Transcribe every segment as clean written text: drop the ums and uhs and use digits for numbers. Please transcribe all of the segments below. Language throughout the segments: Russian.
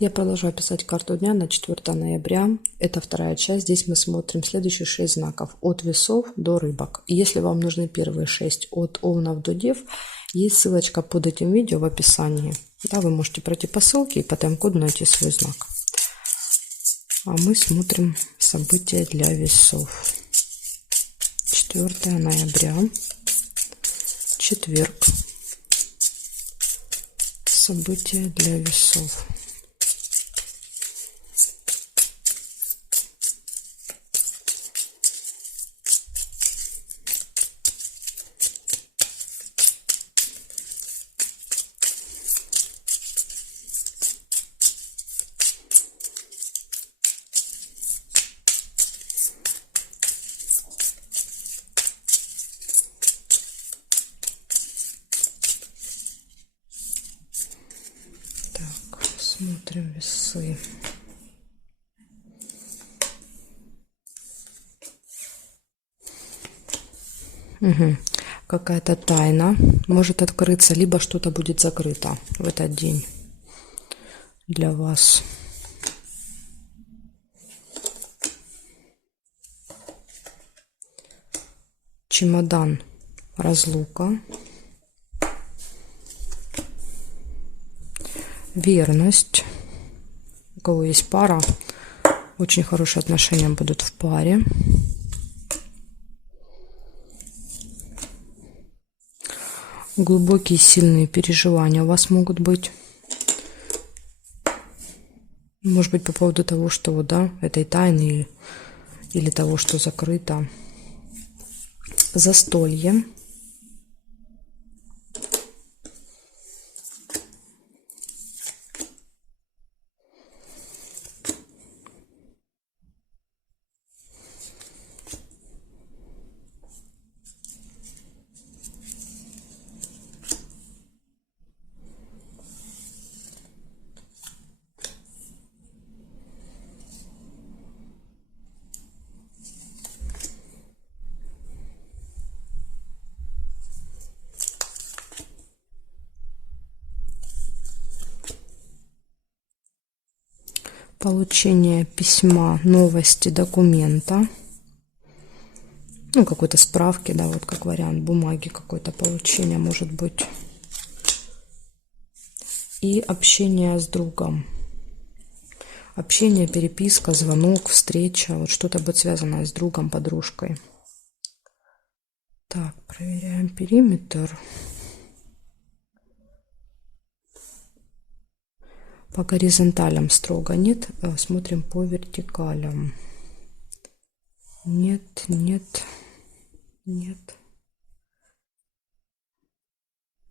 Я продолжаю писать карту дня на 4 ноября. Это вторая часть. Здесь мы смотрим следующие 6 знаков. От весов до рыбок. И если вам нужны первые 6 от овнов до дев, есть ссылочка под этим видео в описании. Да, вы можете пройти по ссылке и по тайм-коду найти свой знак. А мы смотрим события для весов. 4 ноября. Четверг. События для весов. Смотрим весы. Какая-то тайна может открыться, либо что-то будет закрыто в этот день для вас. Чемодан, разлука. Верность. У кого есть пара, очень хорошие отношения будут в паре. Глубокие сильные переживания у вас могут быть. Может быть, по поводу того, что да, этой тайны или того, что закрыто. Застолье. Получение письма, новости, документа. Ну, какой-то справки, да, вот как вариант бумаги, какое-то получение может быть. И общение с другом. Общение, переписка, звонок, встреча. Вот что-то будет связанное с другом, подружкой. Так, проверяем периметр. По горизонталям строго нет. Смотрим по вертикалям. Нет, нет, нет.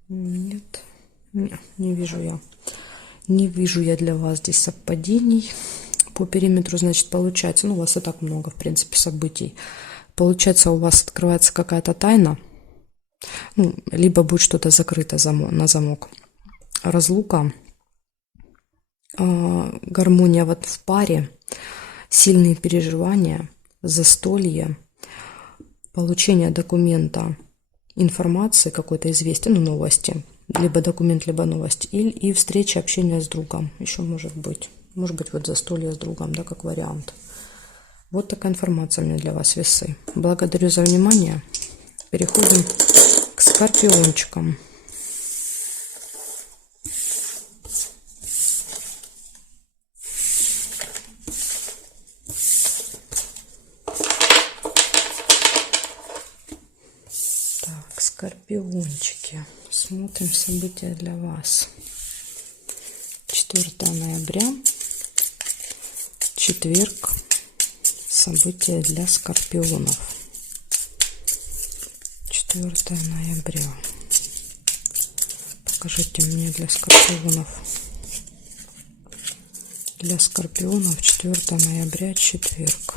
Нет. Не вижу я. Не вижу я для вас здесь совпадений. По периметру, значит, получается, ну, у вас и так много, в принципе, событий. Получается, у вас открывается какая-то тайна. Ну, либо будет что-то закрыто на замок. Разлука. Гармония вот в паре, сильные переживания, застолье, получение документа, информации, какой-то известия, ну, новости, либо документ, либо новость, и встреча, общение с другом, еще может быть вот застолье с другом, да, как вариант. Вот такая информация у меня для вас, весы. Благодарю за внимание. Переходим к скорпиончикам. Скорпиончики. Смотрим события для вас. 4 ноября. Четверг. События для скорпионов. 4 ноября. Покажите мне для скорпионов. Для скорпионов 4 ноября, четверг.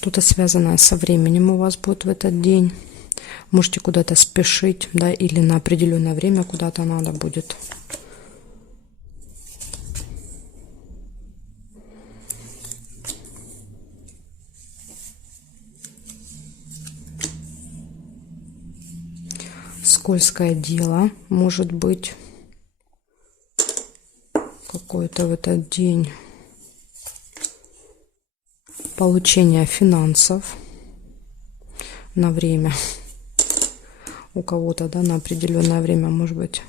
Что-то связанное со временем у вас будет в этот день. Можете куда-то спешить, да, или на определенное время куда-то надо будет. Скользкое дело может быть какое-то в этот день. Получение финансов на время. У кого-то, да, на определенное время, может быть.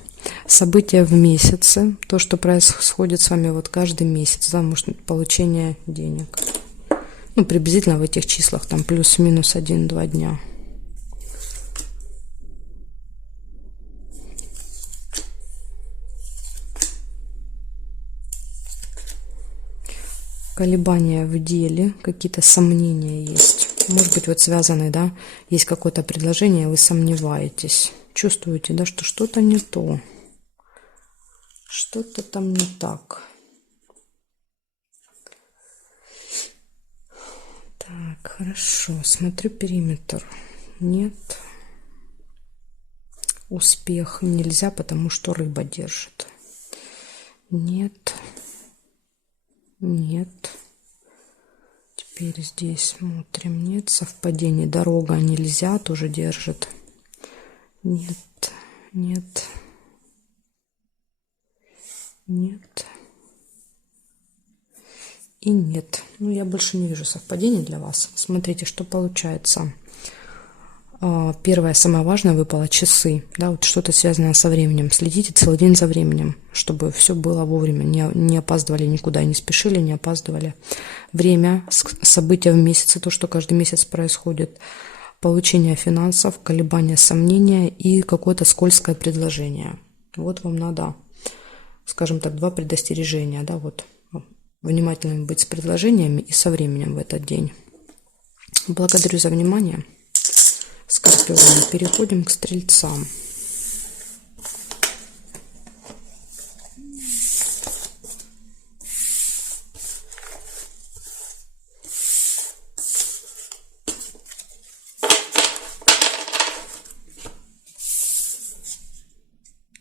События в месяце. То, что происходит с вами вот каждый месяц, да, может получение денег. Ну, приблизительно в этих числах, там плюс-минус 1-2 дня. Колебания в деле, какие-то сомнения есть. Может быть, вот связаны, да, есть какое-то предложение, вы сомневаетесь. Чувствуете, да, что что-то не то. Что-то там не так. Так, хорошо. Смотрю периметр. Нет. Успех нельзя, потому что рыба держит. Нет. Нет. Теперь здесь смотрим. Нет. Совпадений. Дорога нельзя, тоже держит. Нет. Нет. Нет. И нет. Ну, я больше не вижу совпадений для вас. Смотрите, что получается. Первое, самое важное, выпало часы. Да, вот что-то связанное со временем. Следите целый день за временем, чтобы все было вовремя. Не опаздывали никуда, не спешили, не опаздывали. Время, события в месяце, то, что каждый месяц происходит. Получение финансов, колебания, сомнения и какое-то скользкое предложение. Вот вам надо, скажем так, 2 предостережения. Да, вот. Внимательным быть с предложениями и со временем в этот день. Благодарю за внимание. Скорпионы. Переходим к стрельцам.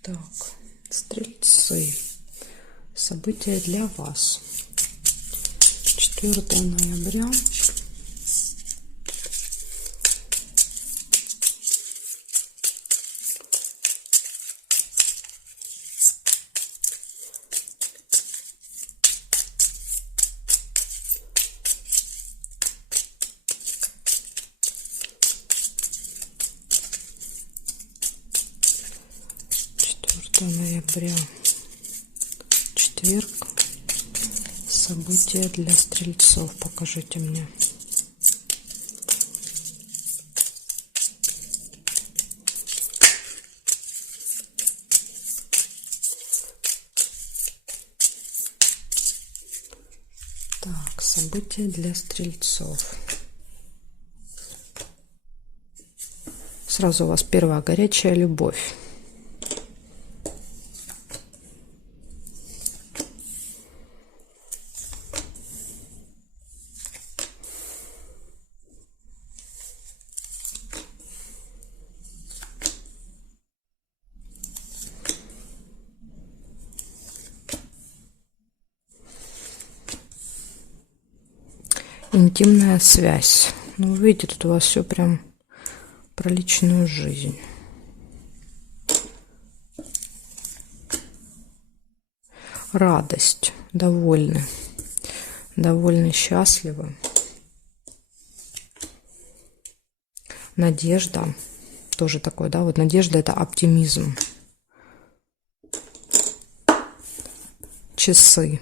Так, стрельцы. События для вас. 4 ноября. Ноября, четверг. События для стрельцов. Покажите мне. Так, события для стрельцов. Сразу у вас первая горячая любовь. Интимная связь. Ну, видите, тут у вас все прям про личную жизнь. Радость. Довольны. Довольны, счастливы. Надежда. Тоже такое, да, вот надежда — это оптимизм. Часы.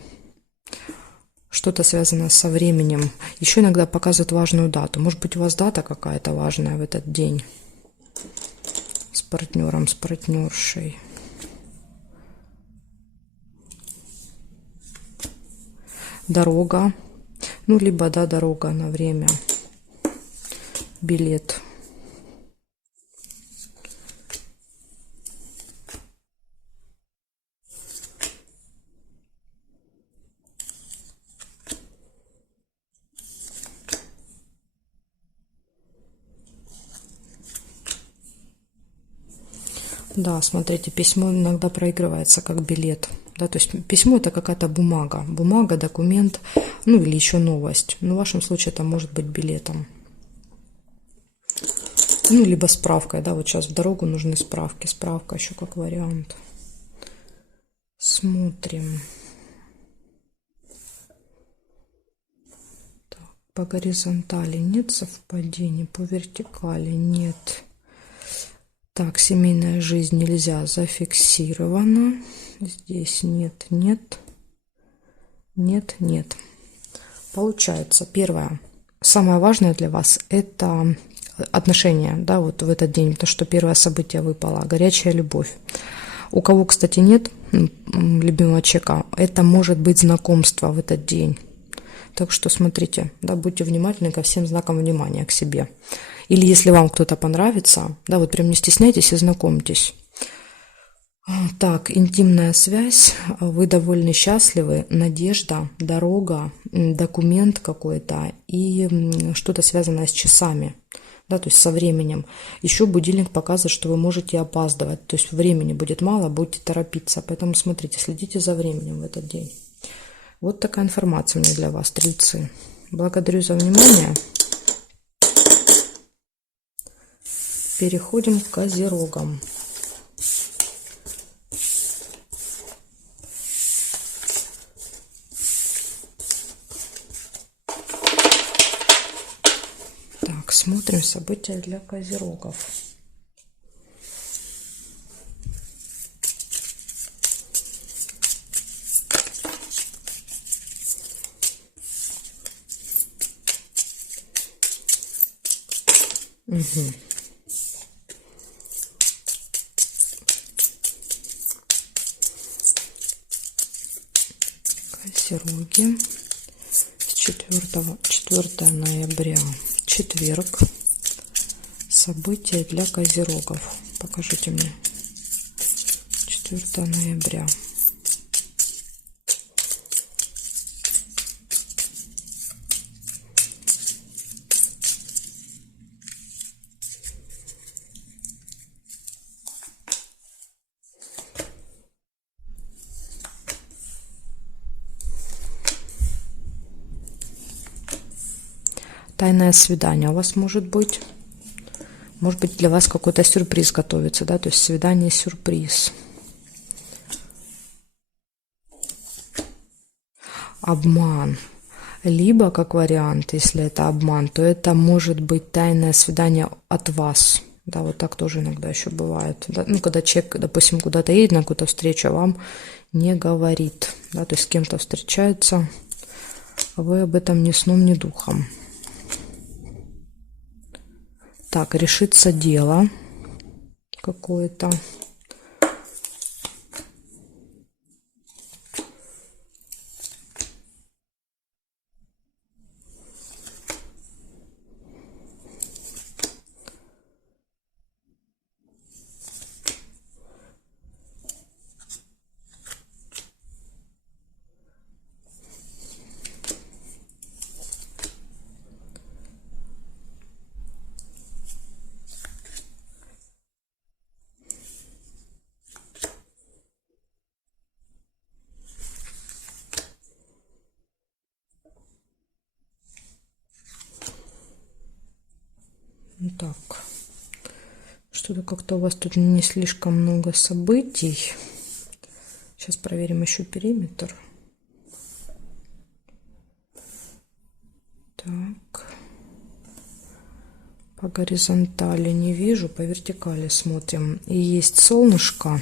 Что-то связано со временем. Еще иногда показывают важную дату. Может быть, у вас дата какая-то важная в этот день. С партнером, с партнершей. Дорога. Ну, либо, да, дорога на время. Билет. Да, смотрите, письмо иногда проигрывается как билет. Да, то есть письмо это какая-то бумага. Бумага, документ, ну или еще новость. Но в вашем случае это может быть билетом. Ну, либо справкой, да, вот сейчас в дорогу нужны справки. Справка еще как вариант. Смотрим. Так, по горизонтали нет совпадений, по вертикали нет. Так, семейная жизнь нельзя, зафиксировано. Здесь нет, нет, нет, нет. Получается, первое, самое важное для вас это отношения, да, вот в этот день, потому что первое событие выпало, горячая любовь. У кого, кстати, нет любимого человека, это может быть знакомство в этот день. Так что смотрите, да, будьте внимательны ко всем знакам внимания к себе. Или если вам кто-то понравится, да, вот прям не стесняйтесь и знакомьтесь. Так, интимная связь, вы довольно счастливы, надежда, дорога, документ какой-то и что-то связанное с часами, да, то есть со временем. Еще будильник показывает, что вы можете опаздывать, то есть времени будет мало, будете торопиться, поэтому смотрите, следите за временем в этот день. Вот такая информация у меня для вас, стрельцы. Благодарю за внимание. Переходим к козерогам. Так, смотрим события для козерогов. Угу. Козероги. С 4 ноября, четверг. События для козерогов. Покажите мне. 4 ноября. Тайное свидание у вас может быть. Может быть, для вас какой-то сюрприз готовится, да, то есть свидание-сюрприз. Обман. Либо, как вариант, если это обман, то это может быть тайное свидание от вас. Да, вот так тоже иногда еще бывает. Да, ну, когда человек, допустим, куда-то едет на какую-то встречу, а вам не говорит. Да, то есть с кем-то встречается, а вы об этом ни сном, ни духом. Так, решится дело какое-то. Так, что-то как-то у вас тут не слишком много событий. Сейчас проверим еще периметр. Так, по горизонтали не вижу, по вертикали смотрим. И есть солнышко.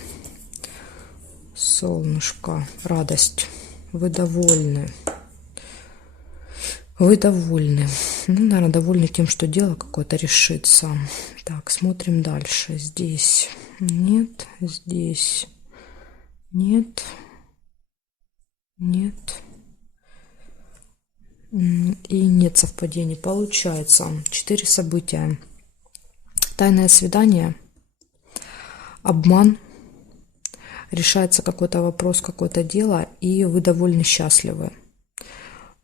Солнышко, радость. Вы довольны. Вы довольны. Ну, наверное, довольны тем, что дело какое-то решится. Так, смотрим дальше. Здесь нет, здесь нет, нет. И нет совпадений. Получается 4 события. Тайное свидание, обман, решается какой-то вопрос, какое-то дело, и вы довольно счастливы.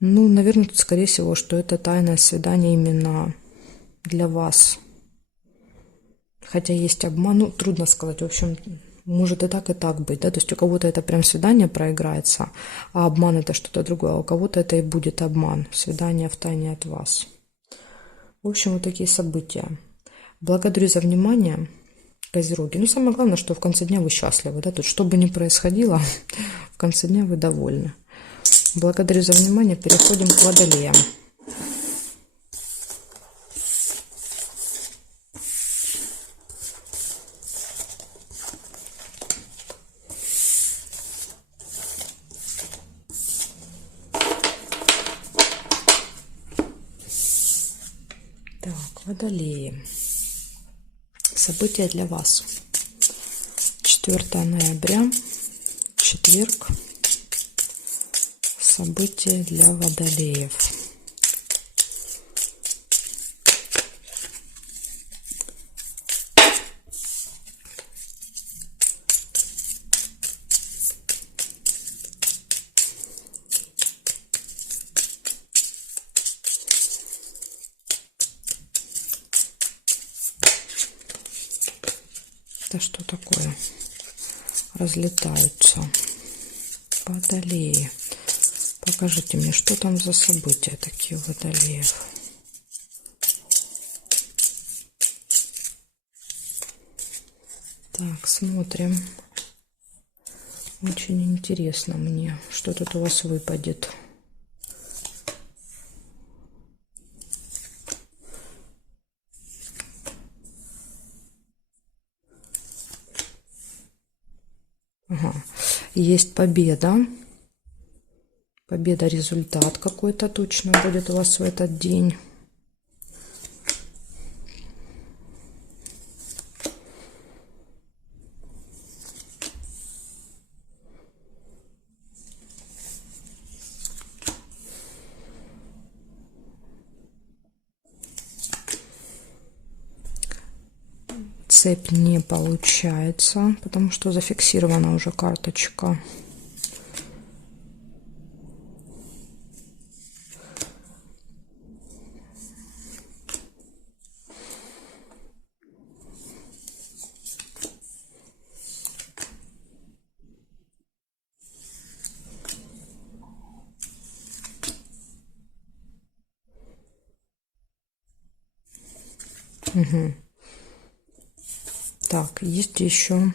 Ну, наверное, тут, скорее всего, что это тайное свидание именно для вас. Хотя есть обман, ну, трудно сказать. В общем, может и так быть, да. То есть у кого-то это прям свидание проиграется, а обман это что-то другое. А у кого-то это и будет обман. Свидание в тайне от вас. В общем, вот такие события. Благодарю за внимание, Козероги. Ну, самое главное, что в конце дня вы счастливы, да. Тут что бы ни происходило, в конце дня вы довольны. Благодарю за внимание. Переходим к Водолеям. Так, Водолеи. События для вас. 4 ноября, четверг. События для Водолеев. Это что такое? Разлетаются Водолеи. Покажите мне, что там за события такие у Водолеев. Так, смотрим. Очень интересно мне, что тут у вас выпадет. Ага. Есть победа. Победа, результат какой-то точно будет у вас в этот день. Цепь не получается, потому что зафиксирована уже карточка. Угу. Так, есть еще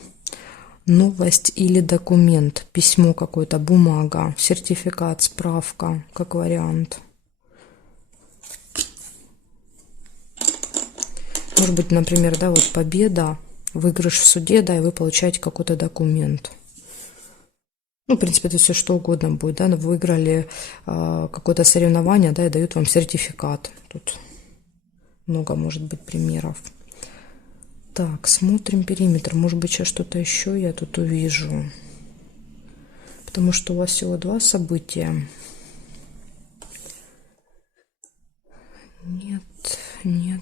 новость или документ, письмо какое-то, бумага, сертификат, справка, как вариант. Может быть, например, да, вот победа, выигрыш в суде, да, и вы получаете какой-то документ. Ну, в принципе, это все что угодно будет, да, вы выиграли какое-то соревнование, да, и дают вам сертификат. Тут много может быть примеров. Так, смотрим периметр. Может быть, сейчас что-то еще я тут увижу. Потому что у вас всего 2 события. Нет, нет.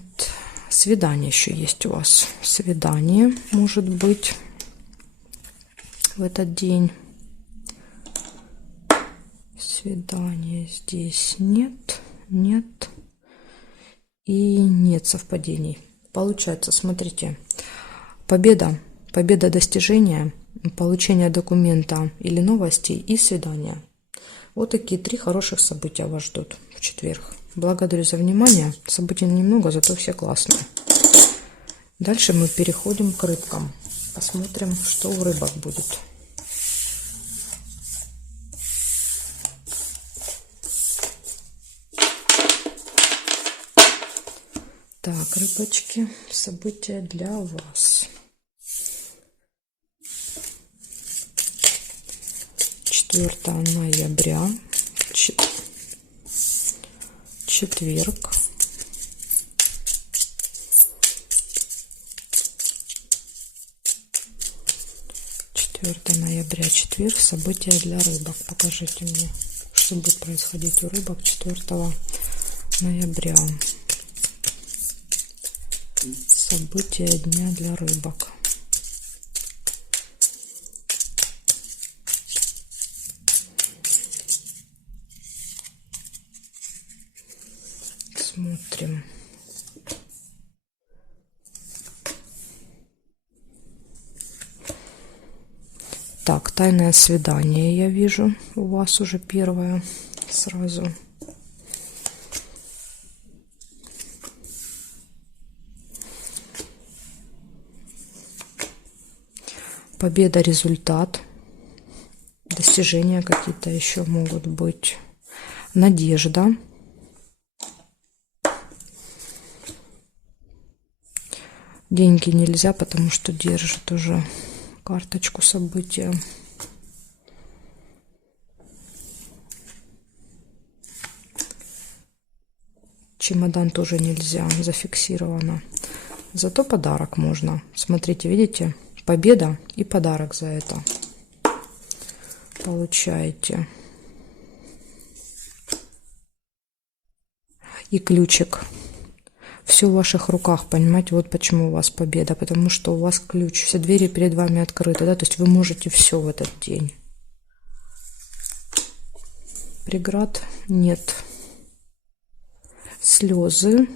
Свидание еще есть у вас. Свидание может быть в этот день. Свидание здесь нет, нет. И нет совпадений. Получается, смотрите, победа, победа, достижения, получение документа или новости и свидание. Вот такие 3 хороших события вас ждут в четверг. Благодарю за внимание. Событий немного, зато все классные. Дальше мы переходим к рыбкам. Посмотрим, что у рыбок будет. Так, рыбочки, события для вас. 4 ноября, четверг. Ноября, четверг, события для рыбок. Покажите мне, что будет происходить у рыбок 4 ноября. События дня для рыбок. Смотрим. Так, тайное свидание я вижу у вас уже первое сразу. Победа, результат. Достижения какие-то еще могут быть. Надежда. Деньги нельзя, потому что держит уже карточку события. Чемодан тоже нельзя, зафиксировано. Зато подарок можно. Смотрите, видите? Победа и подарок за это получаете. И ключик. Все в ваших руках, понимаете? Вот почему у вас победа. Потому что у вас ключ. Все двери перед вами открыты, да? То есть вы можете все в этот день. Преград нет. Слезы.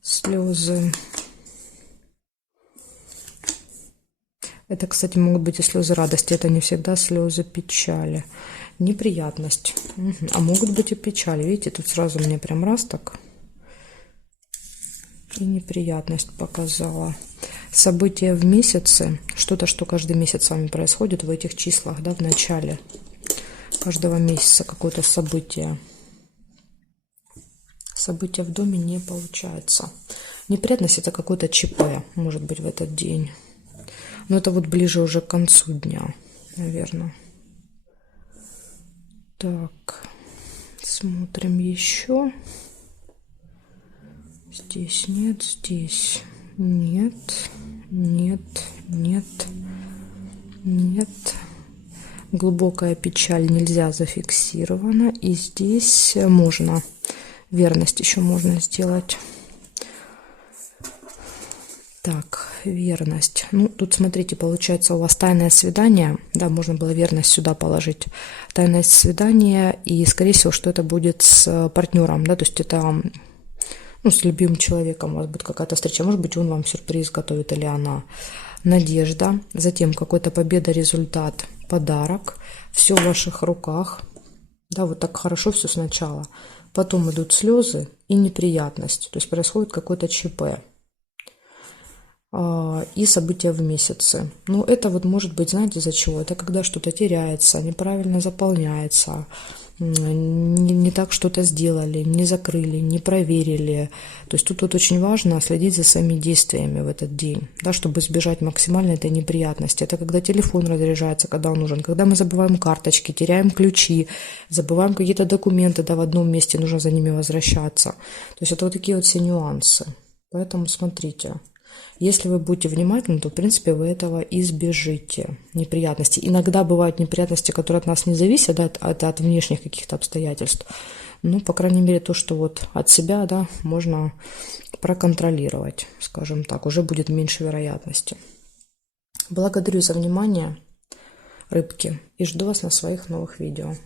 Слезы. Это, кстати, могут быть и слезы радости. Это не всегда слезы печали. Неприятность. А могут быть и печали. Видите, тут сразу мне прям раз так. И неприятность показала. События в месяце. Что-то, что каждый месяц с вами происходит в этих числах, да, в начале каждого месяца какое-то событие. События в доме не получается. Неприятность — это какое-то ЧП, может быть, в этот день. Но это вот ближе уже к концу дня, наверное. Так, смотрим еще. Здесь нет, здесь нет, нет, нет, нет. Глубокая печаль нельзя, зафиксирована. И здесь можно. Верность еще можно сделать. Так, верность. Ну, тут, смотрите, получается, у вас тайное свидание. Да, можно было верность сюда положить. Тайное свидание, и, скорее всего, что это будет с партнером, да, то есть это, ну, с любимым человеком у вас будет какая-то встреча. Может быть, он вам сюрприз готовит или она. Надежда, затем какой-то победа, результат, подарок. Все в ваших руках. Да, вот так хорошо все сначала. Потом идут слезы и неприятность. То есть происходит какой-то ЧП. И события в месяце. Ну, это вот может быть, знаете, из-за чего? Это когда что-то теряется, неправильно заполняется, не так что-то сделали, не закрыли, не проверили. То есть тут вот очень важно следить за своими действиями в этот день, да, чтобы избежать максимально этой неприятности. Это когда телефон разряжается, когда он нужен, когда мы забываем карточки, теряем ключи, забываем какие-то документы, да, в одном месте нужно за ними возвращаться. То есть это вот такие вот все нюансы. Поэтому смотрите. Если вы будете внимательны, то, в принципе, вы этого избежите, неприятностей. Иногда бывают неприятности, которые от нас не зависят, да, от внешних каких-то обстоятельств. Ну, по крайней мере, то, что вот от себя, да, можно проконтролировать, скажем так, уже будет меньше вероятности. Благодарю за внимание, рыбки, и жду вас на своих новых видео.